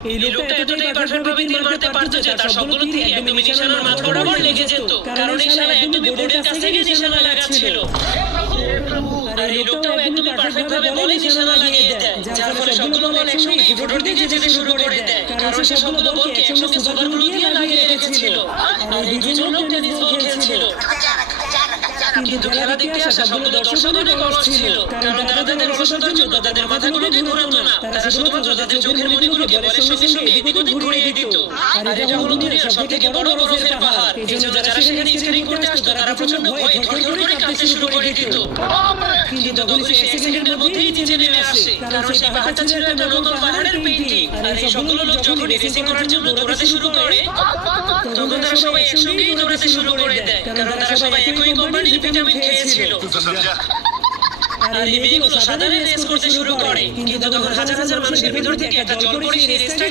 এই লোকটা এতটাই পারফেক্ট ভাবে তীর মারতে পারতো যে তার সবগুলো তীর একদমই নিশানার মাথা বরাবর লেগে যেত, কারণ এই শালা একদমই বোর্ডের কাছ থেকে নিশানা লাগাচ্ছিল। আর এই লোকটাও একদমই পারফেক্ট ভাবে বলে নিশানা লাগিয়ে দেয়, যার ফলে সবগুলো বল একসঙ্গে ফুটোর দিকে যেতে শুরু করে দেয়, কারণ সে সবগুলো বলকে একসঙ্গে সুপার গ্লু দিয়ে লাগিয়ে রেখেছিল। আর এই দুজন লোক টেনিস বল খেলছিল। কিন্তু খেলা দেখতে আসা সবগুলো দর্শক অনেক অলস ছিল, কারণ তারা তাদের অলসতার জন্য তাদের মাথাগুলো ঘোরাতো না, তারা শুধুমাত্র তাদের চোখের মণিগুলোকে বলের সঙ্গে সঙ্গে এদিক ওদিক ঘুরিয়ে দিত। আর এটা হলো দুনিয়ার সবথেকে বড় বরফের পাহাড়। এই জন্য যারা সেখানে স্কেটিং করতে আসতো তারা প্রচন্ড ভয়ে থরথর করে কাঁপতে শুরু করে দিত। কিন্তু তখন সে এক সেকেন্ডের মধ্যেই নিচে নেমে আসে, কারণ সেই পাহাড়টা ছিল একটা নতুন পাহাড়ের পেইন্টিং। আর এই সবগুলো লোক যখন রেসিং করার জন্য দৌড়াতে শুরু করে, তখন তারা সবাই একসঙ্গেই দৌড়াতে শুরু করে দেয়, কারণ তারা সবাই একই কোম্পানির ভিটামিন খেয়েছিল। আর এই মেয়েগুলো সাধারণ রেস করতে শুরু করে, কিন্তু তখন হাজার হাজার মানুষের ভিতর থেকে একটা দল করে সেই রেসটাকে